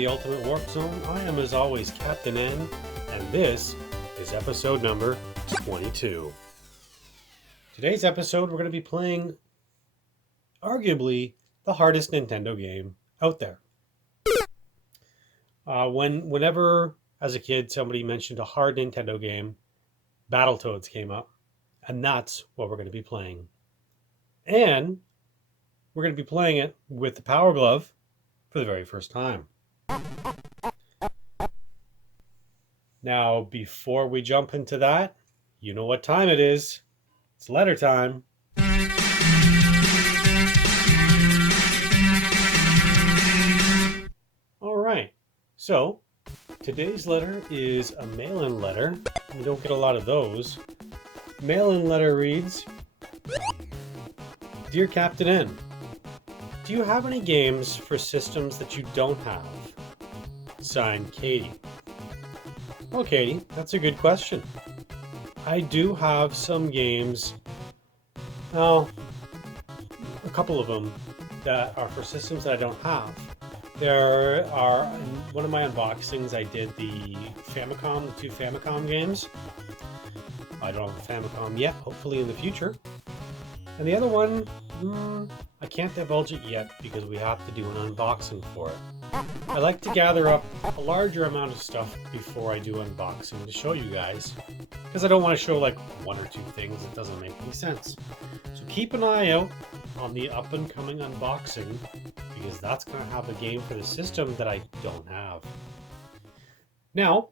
the Ultimate Warp Zone. I am, as always, Captain N, and this is episode number 22. Today's episode, we're going to be playing arguably the hardest Nintendo game out there. Whenever, as a kid, somebody mentioned a hard Nintendo game, Battletoads came up, and that's what we're going to be playing. And we're going to be playing it with the Power Glove for the very first time. Now, before we jump into that, you know what time it is. It's letter time. All right, so today's letter is a mail-in letter. We don't get a lot of those. Mail-in letter reads, Dear Captain N, do you have any games for systems that you don't have? Signed, Katie. Well, Katie, that's a good question. I do have some games, a couple of them that are for systems that I don't have. There are, in one of my unboxings, I did the Famicom, the two Famicom games. I don't have a Famicom yet, hopefully in the future. And the other one, I can't divulge it yet because we have to do an unboxing for it. I like to gather up a larger amount of stuff before I do unboxing to show you guys, because I don't want to show like one or two things. It doesn't make any sense. So keep an eye out on the up and coming unboxing, because that's going to have a game for the system that I don't have. Now,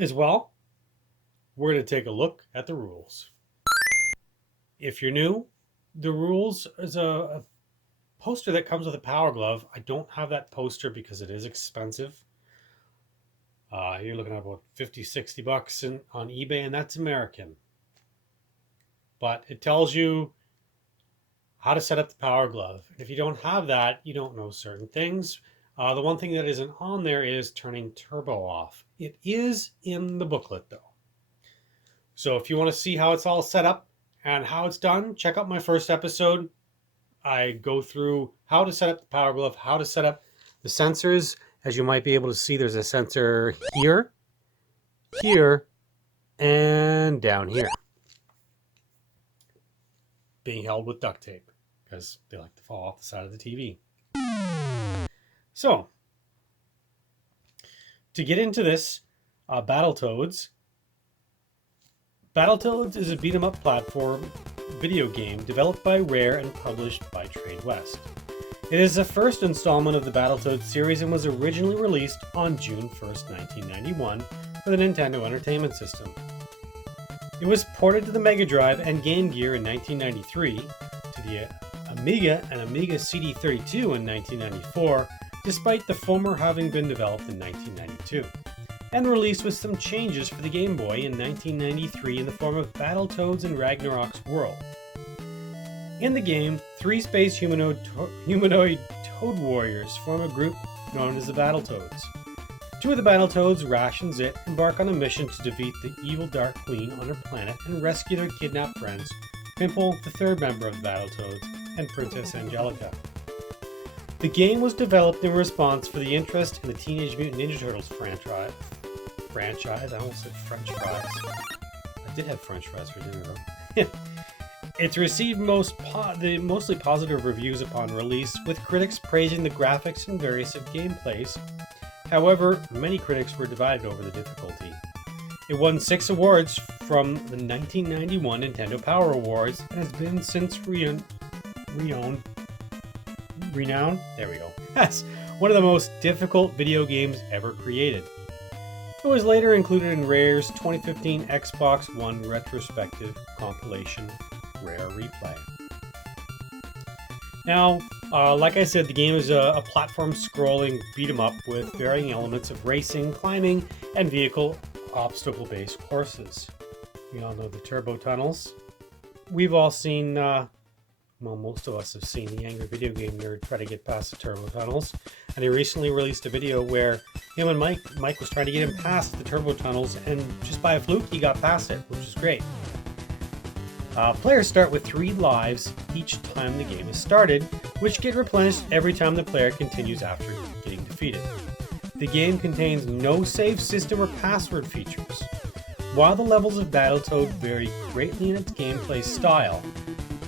as well, we're going to take a look at the rules. If you're new, the rules is a poster that comes with a Power Glove. I don't have that poster because it is expensive. You're looking at about 50, 60 bucks on eBay, and that's American. But it tells you how to set up the Power Glove. If you don't have that, you don't know certain things. The one thing that isn't on there is turning turbo off. It is in the booklet, though. So if you want to see how it's all set up and how it's done, check out my first episode. I go through how to set up the Power Glove, how to set up the sensors. As you might be able to see, there's a sensor here, here, and down here, being held with duct tape because they like to fall off the side of the TV. So, to get into this, Battletoads is a beat-em-up platform video game developed by Rare and published by Trade West. It is the first installment of the Battletoads series and was originally released on June 1st, 1991 for the Nintendo Entertainment System. It was ported to the Mega Drive and Game Gear in 1993, to the Amiga and Amiga CD32 in 1994, despite the former having been developed in 1992. And released with some changes for the Game Boy in 1993 in the form of Battletoads and Ragnarok's World. In the game, three space humanoid toad warriors form a group known as the Battletoads. Two of the Battletoads, Rash and Zit, embark on a mission to defeat the evil Dark Queen on her planet and rescue their kidnapped friends, Pimple, the third member of the Battletoads, and Princess Angelica. The game was developed in response for the interest in the Teenage Mutant Ninja Turtles franchise. I almost said French fries. I did have French fries for dinner though. It's received mostly positive reviews upon release, with critics praising the graphics and various gameplays. However, many critics were divided over the difficulty. It won 6 awards from the 1991 Nintendo Power Awards and has been since renowned. There we go. Yes, one of the most difficult video games ever created. It was later included in Rare's 2015 Xbox One retrospective compilation, Rare Replay. Now, like I said, the game is a platform-scrolling beat-em-up with varying elements of racing, climbing, and vehicle obstacle-based courses. We all know the turbo tunnels. We've all seen, most of us have seen the Angry Video Game Nerd try to get past the turbo tunnels. And he recently released a video where him and Mike was trying to get him past the turbo tunnels, and just by a fluke, he got past it, which is great. Players start with 3 lives each time the game is started, which get replenished every time the player continues after getting defeated. defeated. The game contains no save system or password features. While the levels of Battletoads vary greatly in its gameplay style,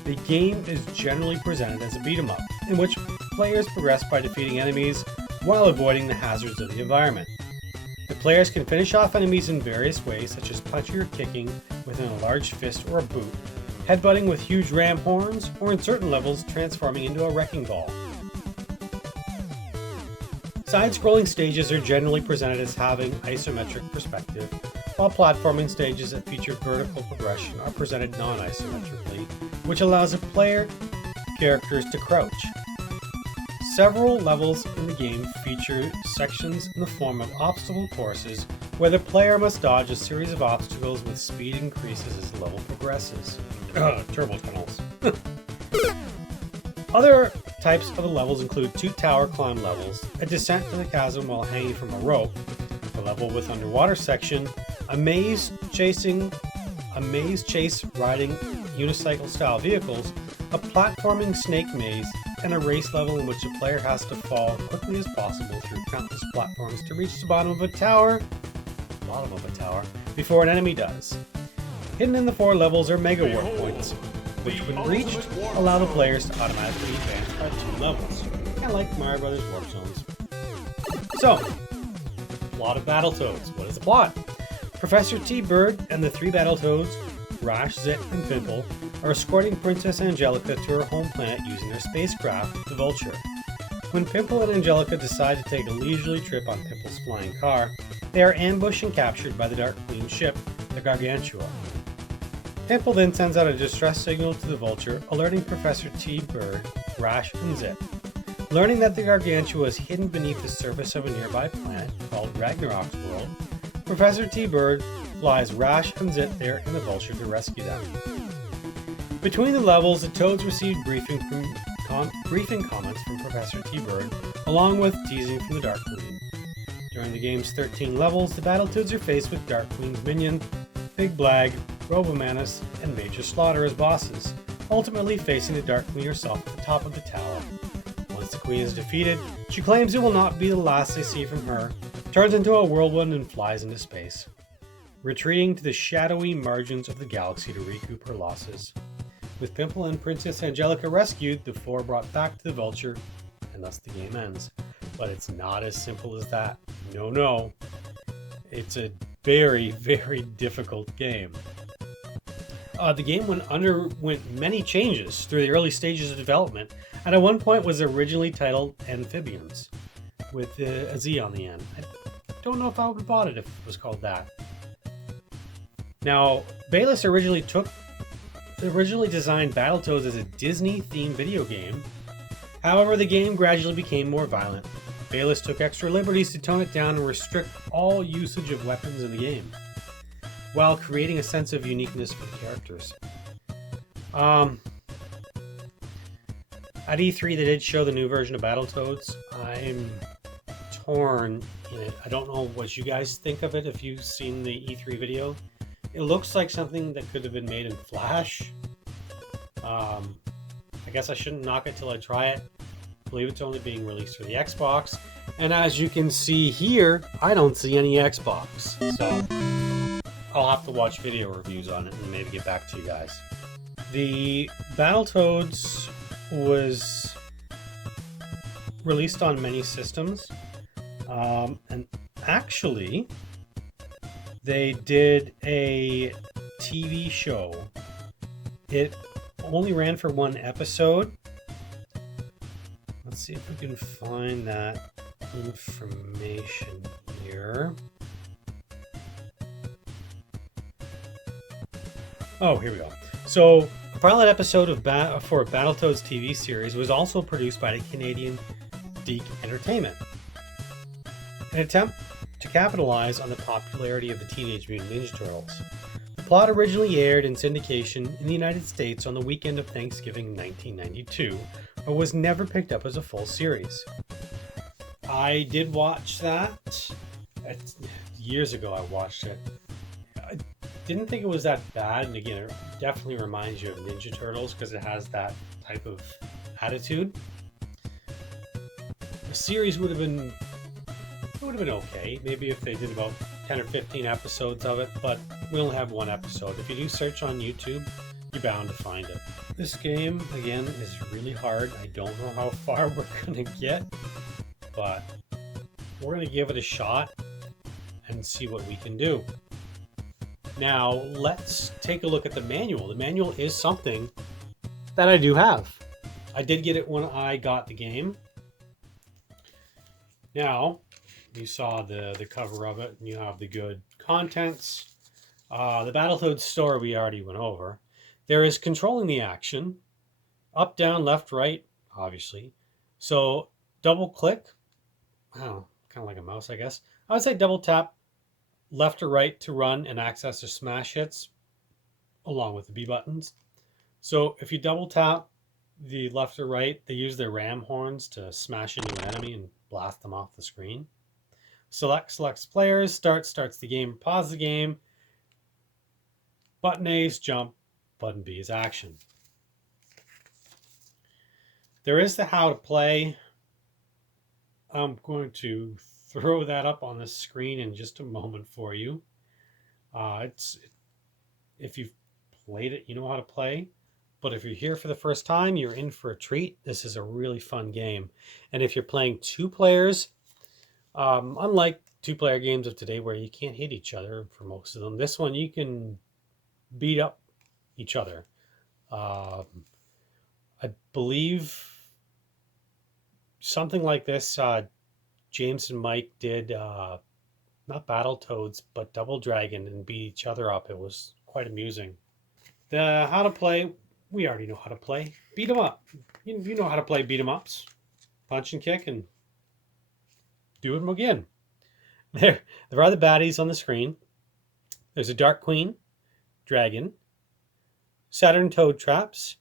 the game is generally presented as a beat-em-up, in which players progress by defeating enemies while avoiding the hazards of the environment. The players can finish off enemies in various ways, such as punching or kicking within a large fist or a boot, headbutting with huge ram horns, or in certain levels transforming into a wrecking ball. Side-scrolling stages are generally presented as having isometric perspective, while platforming stages that feature vertical progression are presented non-isometrically, which allows the player characters to crouch. Several levels in the game feature sections in the form of obstacle courses where the player must dodge a series of obstacles with speed increases as the level progresses. Turbo tunnels. Other types of the levels include 2 tower climb levels, a descent to the chasm while hanging from a rope, a level with underwater section, a maze chase riding unicycle style vehicles, a platforming snake maze, and a race level in which the player has to fall quickly as possible through countless platforms to reach the bottom of a tower, before an enemy does. Hidden in the 4 levels are mega warp points, which when reached allow the players to automatically advance by 2 levels, kind of like Mario Brothers Warp Zones. So, plot of Battletoads. What is the plot? Professor T-Bird and the 3 Battletoads, Rash, Zit, and Pimple, are escorting Princess Angelica to her home planet using their spacecraft, the Vulture. When Pimple and Angelica decide to take a leisurely trip on Pimple's flying car, they are ambushed and captured by the Dark Queen ship, the Gargantua. Pimple then sends out a distress signal to the Vulture, alerting Professor T-Bird, Rash, and Zit. Learning that the Gargantua is hidden beneath the surface of a nearby planet called Ragnarok's World, Professor T-Bird flies Rash and Zit there in the Vulture to rescue them. Between the levels, the Toads receive briefing comments from Professor T-Bird, along with teasing from the Dark Queen. During the game's 13 levels, the Battletoads are faced with Dark Queen's minion, Big Blag, Robomanus, and Major Slaughter as bosses, ultimately facing the Dark Queen herself at the top of the tower. Once the Queen is defeated, she claims it will not be the last they see from her, turns into a whirlwind and flies into space, retreating to the shadowy margins of the galaxy to recoup her losses. With Pimple and Princess Angelica rescued, the 4 brought back to the Vulture, and thus the game ends. But it's not as simple as that. No. It's a very, very difficult game. The game underwent many changes through the early stages of development, and at one point was originally titled Amphibians, with a Z on the end. I don't know if I would have bought it if it was called that. Now, Bayless originally designed Battletoads as a Disney-themed video game. However, the game gradually became more violent. Bayless took extra liberties to tone it down and restrict all usage of weapons in the game, while creating a sense of uniqueness for the characters. At E3, they did show the new version of Battletoads. I'm torn in it. I don't know what you guys think of it if you've seen the E3 video. It looks like something that could have been made in Flash. I guess I shouldn't knock it till I try it. I believe it's only being released for the Xbox. And as you can see here, I don't see any Xbox. So I'll have to watch video reviews on it and maybe get back to you guys. The Battletoads was released on many systems. And actually, they did a TV show. It only ran for 1 episode. Let's see if we can find that information here. Oh, here we go. So, a pilot episode for Battletoads TV series was also produced by the Canadian Deke Entertainment. An attempt to capitalize on the popularity of the Teenage Mutant Ninja Turtles. The plot originally aired in syndication in the United States on the weekend of Thanksgiving 1992, but was never picked up as a full series. I did watch that. Years ago I watched it. I didn't think it was that bad, and again, it definitely reminds you of Ninja Turtles because it has that type of attitude. The series would have been It would have been okay. Maybe if they did about 10 or 15 episodes of it, but we only have one episode. If you do search on YouTube, you're bound to find it. This game, again, is really hard. I don't know how far we're going to get, but we're going to give it a shot and see what we can do. Now, let's take a look at the manual. The manual is something that I do have. I did get it when I got the game. Now, you saw the cover of it, and you have the good contents. The Battletoads store we already went over. There is controlling the action. Up, down, left, right, obviously. So, double click. Oh, kind of like a mouse, I guess. I would say double tap left or right to run and access or smash hits, along with the B buttons. So, if you double tap the left or right, they use their ram horns to smash into an enemy and blast them off the screen. Select selects players, starts the game, pause the game. Button A is jump, button B is action. There is the how to play. I'm going to throw that up on the screen in just a moment for you. If you've played it, you know how to play. But if you're here for the first time, you're in for a treat. This is a really fun game. And if you're playing two players, unlike two-player games of today where you can't hit each other for most of them, this one you can beat up each other. I believe something like this, James and Mike did not Battletoads, but Double Dragon and beat each other up. It was quite amusing. The how to play, we already know how to play. Beat 'em up. You know how to play beat 'em ups. Punch and kick and do it again. There are the baddies on the screen. There's a Dark Queen, Dragon, Saturn Toad Traps,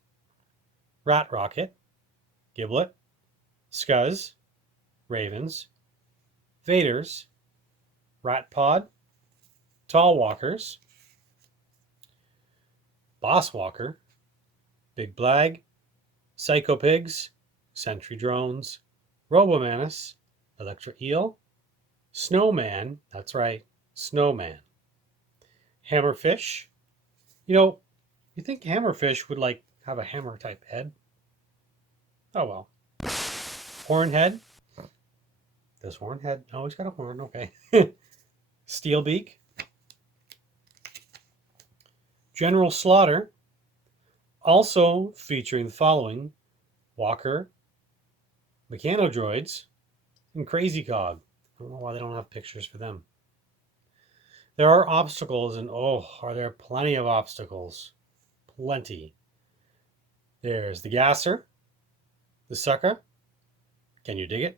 Rat Rocket, Giblet, Scuzz, Ravens, Vaders, Rat Pod, Tall Walkers, Boss Walker, Big Blag, Psycho Pigs, Sentry Drones, Robomanus, Electra Eel, Snowman, that's right, Snowman, Hammerfish. You think Hammerfish would have a hammer type head? Oh well. Hornhead. Does Hornhead? Oh, he's got a horn, okay. Steelbeak. General Slaughter. Also featuring the following: Walker, Mechanodroids, and Crazy Cog. I don't know why they don't have pictures for them. There are obstacles, and are there plenty of obstacles? Plenty. There's the Gasser, the Sucker. Can you dig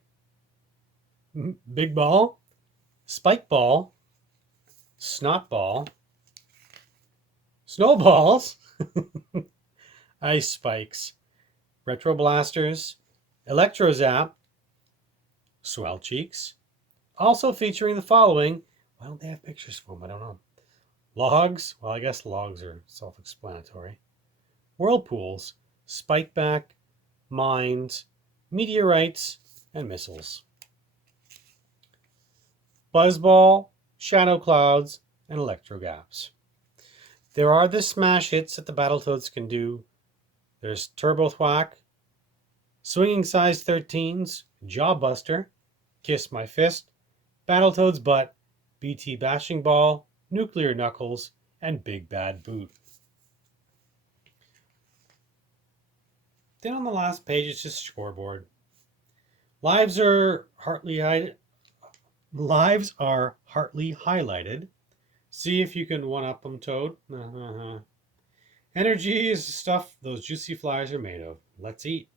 it? Big Ball, Spike Ball, Snot Ball, Snowballs, Ice Spikes, Retro Blasters, Electro Zap, Swell Cheeks. Also featuring the following. Why don't they have pictures for them? I don't know. Logs. Well, I guess logs are self-explanatory. Whirlpools, Spikeback, Mines, Meteorites, and Missiles. Buzzball, Shadow Clouds, and Electro Gaps. There are the smash hits that the Battletoads can do. There's Turbo Thwack, Swinging Size 13s, Jawbuster, Kiss My Fist, Battletoads Butt, BT Bashing Ball, Nuclear Knuckles, and Big Bad Boot. Then on the last page, it's just scoreboard. Lives are heartily highlighted. See if you can one-up them, Toad. Energy is the stuff those juicy flies are made of. Let's eat.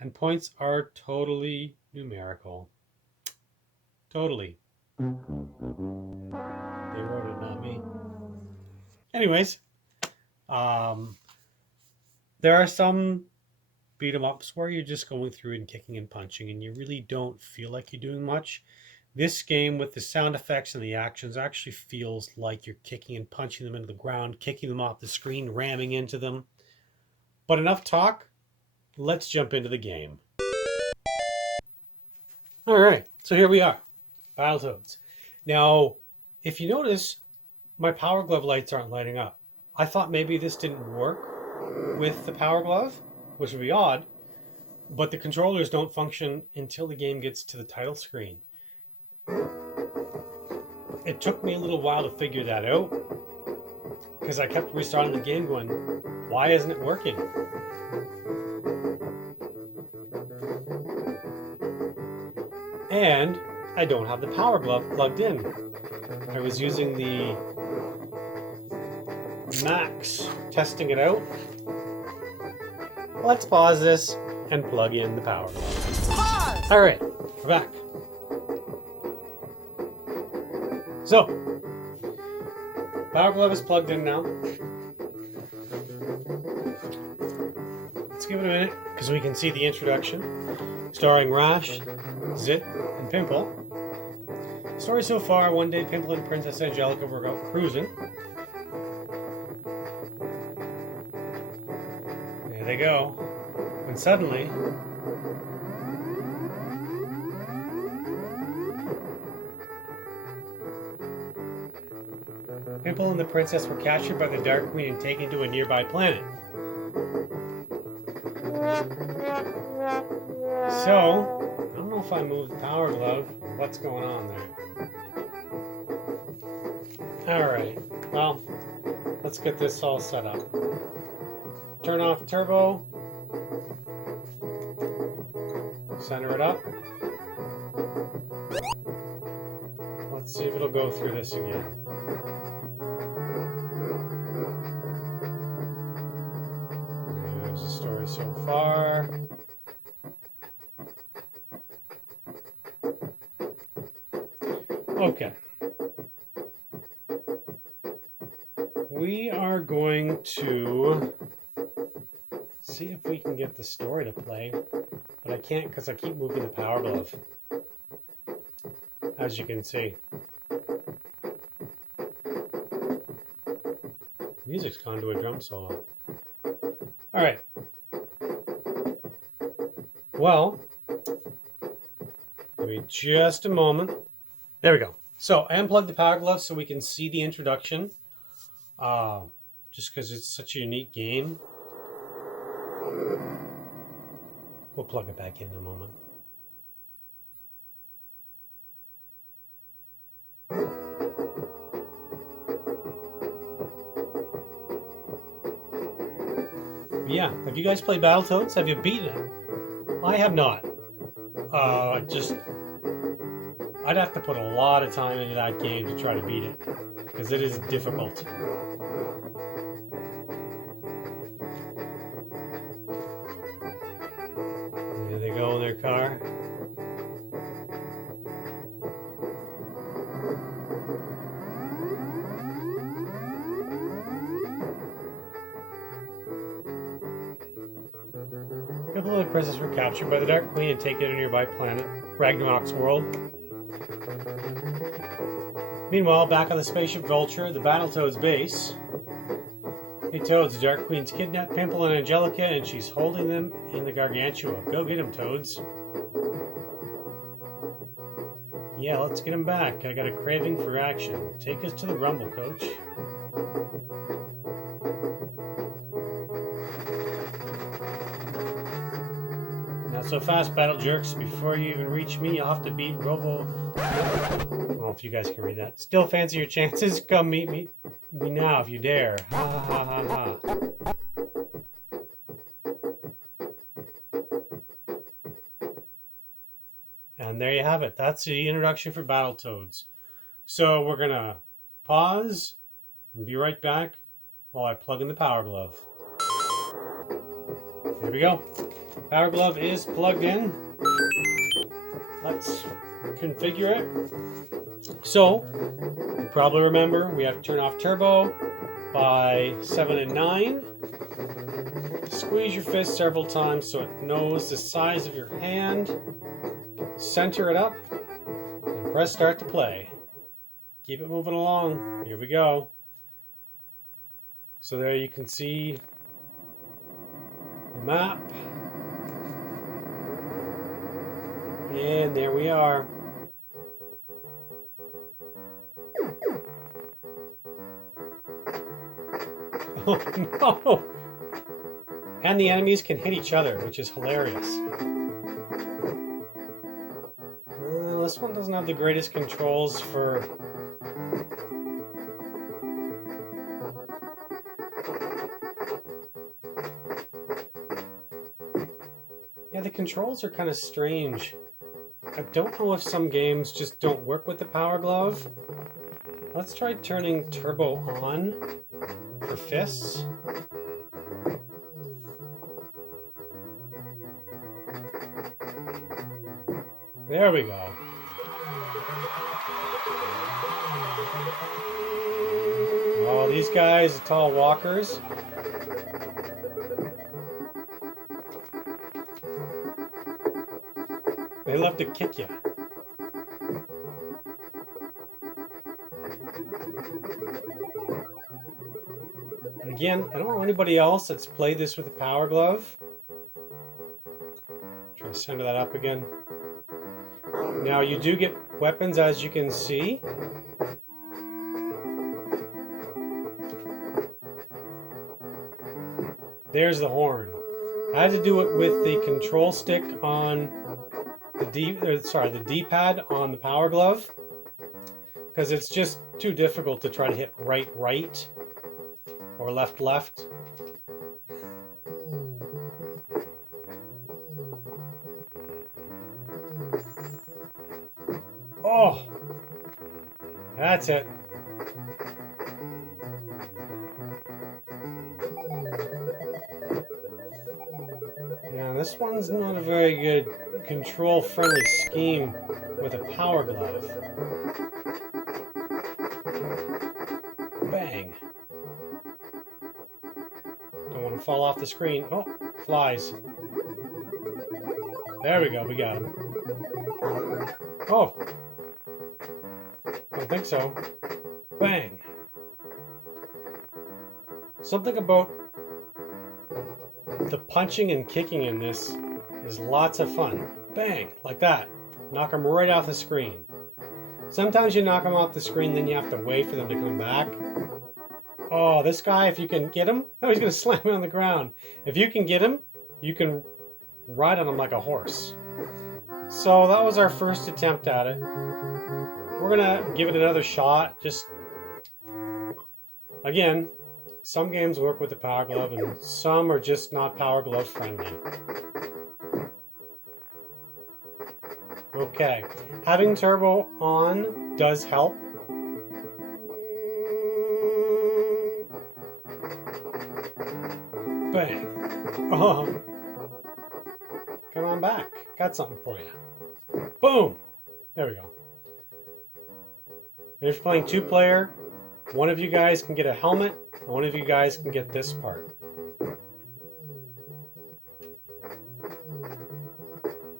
And points are totally numerical. Totally. They wrote it, not me. Anyways, there are some beat 'em ups where you're just going through and kicking and punching and you really don't feel like you're doing much. This game with the sound effects and the actions actually feels like you're kicking and punching them into the ground, kicking them off the screen, ramming into them. But enough talk. Let's jump into the game. All right, so here we are. Battletoads. Now, if you notice, my Power Glove lights aren't lighting up. I thought maybe this didn't work with the Power Glove, which would be odd, but the controllers don't function until the game gets to the title screen. It took me a little while to figure that out because I kept restarting the game going, why isn't it working? And I don't have the Power Glove plugged in. I was using the Max, testing it out. Let's pause this and plug in the Power Glove. Pause! All right, we're back. So, Power Glove is plugged in now. Let's give it a minute because we can see the introduction starring Rash, Zit, and Pimple. Story so far, one day Pimple and Princess Angelica were out cruising. There they go. When suddenly, Pimple and the princess were captured by the Dark Queen and taken to a nearby planet. So, I don't know if I moved the Power Glove or what's going on there. Alright, well, let's get this all set up. Turn off turbo. Center it up. Let's see if it'll go through this again. There's the story so far. Okay. We are going to see if we can get the story to play, but I can't because I keep moving the Power Glove, as you can see. Music's gone to a drum solo. Alright. Well, give me just a moment. There we go. So I unplugged the Power Glove so we can see the introduction. Just because it's such a unique game. We'll plug it back in a moment. Yeah, have you guys played Battletoads? Have you beaten it? I have not. I'd have to put a lot of time into that game to try to beat it, because it is difficult. There they go in their car. Pimple and the princess were captured by the Dark Queen and taken to a nearby planet, Ragnarok's world. Meanwhile, back on the spaceship Vulture, the Battletoads base. Hey Toads, the Dark Queen's kidnapped Pimple and Angelica and she's holding them in the Gargantua. Go get them, Toads. Yeah, let's get them back. I got a craving for action. Take us to the Rumble, Coach. Not so fast, Battle Jerks. Before you even reach me, you'll have to beat Robo. Well, if you guys can read that. Still fancy your chances? Come meet me now if you dare. Ha ha ha ha ha. And there you have it. That's the introduction for Battletoads. So we're gonna pause and be right back while I plug in the Power Glove. Here we go. Power Glove is plugged in. Let's configure it. So, you probably remember we have to turn off turbo by 7 and 9. Squeeze your fist several times so it knows the size of your hand. Center it up and press start to play. Keep it moving along. Here we go. So there you can see the map. And there we are. Oh no! And the enemies can hit each other, which is hilarious. This one doesn't have the greatest controls for... Yeah, the controls are kind of strange. I don't know if some games just don't work with the Power Glove. Let's try turning Turbo on for fists. There we go. Oh, these guys are tall walkers. They love to kick you. And again, I don't know anybody else that's played this with a Power Glove. Try to center that up again. Now you do get weapons, as you can see. There's the horn. I had to do it with the control stick on the D-pad on the Power Glove, because it's just too difficult to try to hit right or left. Oh, that's it. Yeah, this one's not a very good control-friendly scheme with a Power Glove. Bang. Don't want to fall off the screen. Oh, flies. There we go, we got him. Oh. Don't think so. Bang. Something about the punching and kicking in this is lots of fun. Bang, like that. Knock them right off the screen. Sometimes you knock them off the screen, then you have to wait for them to come back. Oh, this guy, if you can get him, oh, he's going to slam him on the ground. If you can get him, you can ride on him like a horse. So that was our first attempt at it. We're going to give it another shot. Just, again, some games work with the Power Glove and some are just not Power Glove friendly. Okay, having Turbo on does help. Bang. Oh. Come on back. Got something for you. Boom. There we go. If you're playing two-player, one of you guys can get a helmet, and one of you guys can get this part.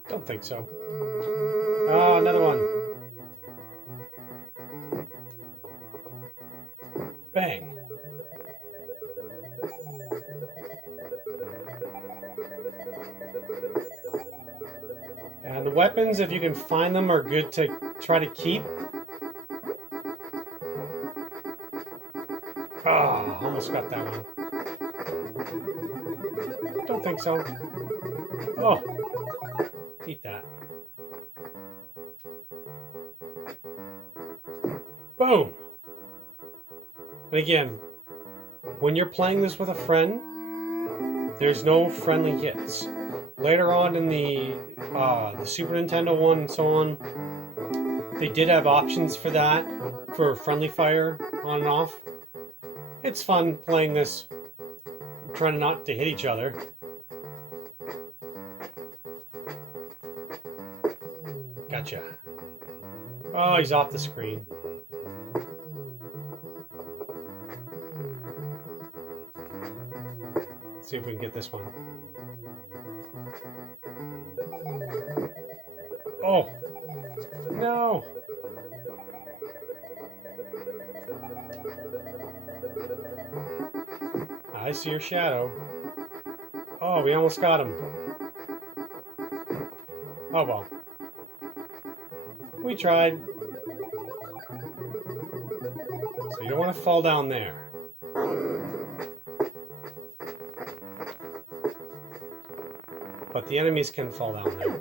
Don't think so. Oh, another one. Bang. And the weapons, if you can find them, are good to try to keep. Ah, oh, almost got that one. Don't think so. Oh, eat that. Boom. And again, when you're playing this with a friend, there's no friendly hits. Later on in the Super Nintendo one and so on, they did have options for that, for friendly fire on and off. It's fun playing this, trying not to hit each other. Gotcha. Oh, he's off the screen. Let's see if we can get this one. Oh, no. I see your shadow. Oh, we almost got him. Oh, well. We tried. So you don't want to fall down there. but the enemies can fall down there.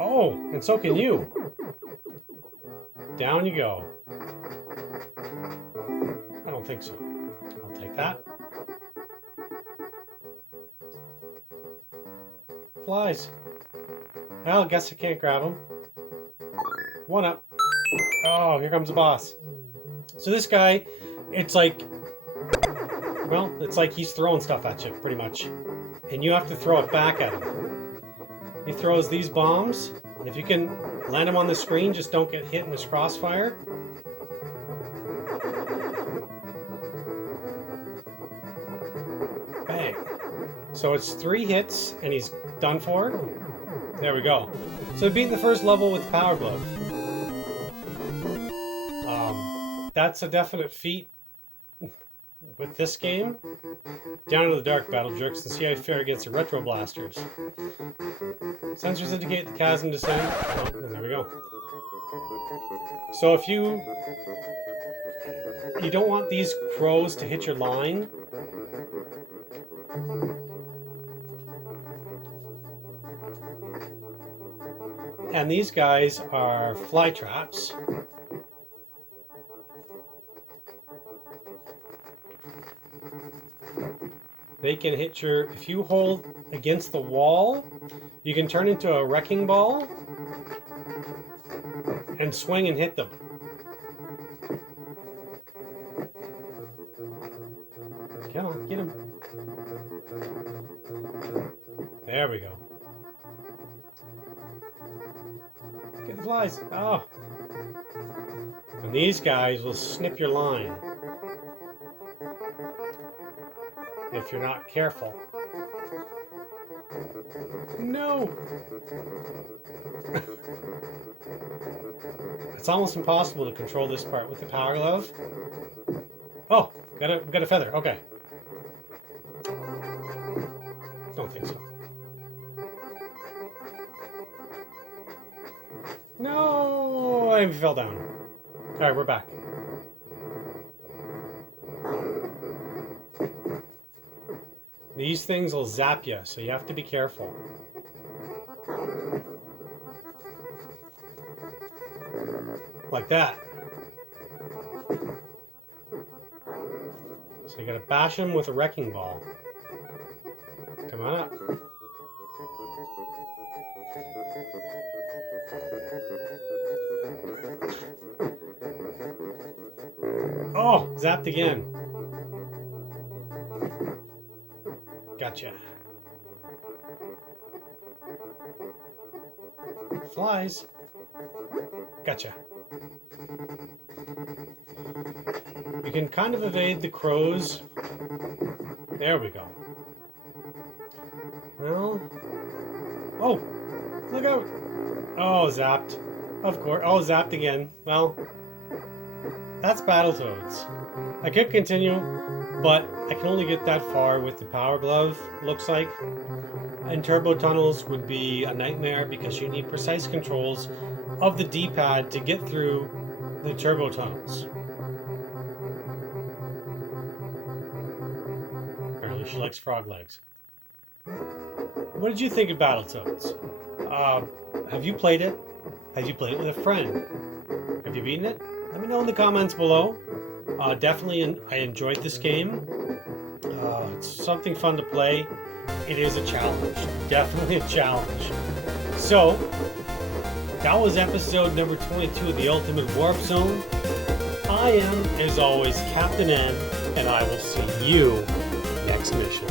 Oh, and so can you. Down you go. I don't think so. I'll take that. Flies. Well, I guess I can't grab them. One up. Oh, here comes the boss. So this guy, it's like, well, it's like he's throwing stuff at you, pretty much. And you have to throw it back at him. He throws these bombs, and if you can land them on the screen, just don't get hit in his crossfire. Bang. So it's 3 hits, and he's done for. There we go. So beating the first level with Power Glove. That's a definite feat with this game. Down into the dark, Battle Jerks, and see how you fare against the Retro Blasters. Sensors indicate the chasm descent. Oh, and there we go. So if you don't want these crows to hit your line, and these guys are fly traps. They can hit your, if you hold against the wall, you can turn into a wrecking ball and swing and hit them. Come on, get him. There we go. Get the flies. Oh. And these guys will snip your line if you're not careful. No! It's almost impossible to control this part with the Power Glove. Oh, got a feather. Okay. Don't think so. No! I fell down. Alright, we're back. These things will zap you, so you have to be careful. Like that. So you gotta bash them with a wrecking ball. Come on up. Oh, zapped again. Gotcha. Flies. Gotcha. You can kind of evade the crows. There we go. Well. Oh! Look out! Oh, zapped. Of course. Oh, zapped again. Well, that's Battletoads. I could continue, but I can only get that far with the Power Glove, looks like. And Turbo Tunnels would be a nightmare because you need precise controls of the D-pad to get through the Turbo Tunnels. Apparently she likes frog legs. What did you think of Battletoads? Have you played it? Have you played it with a friend? Have you beaten it? Let me know in the comments below. Definitely, I enjoyed this game. It's something fun to play. It is a challenge. Definitely a challenge. So, that was episode number 22 of the Ultimate Warp Zone. I am, as always, Captain N, and I will see you next mission.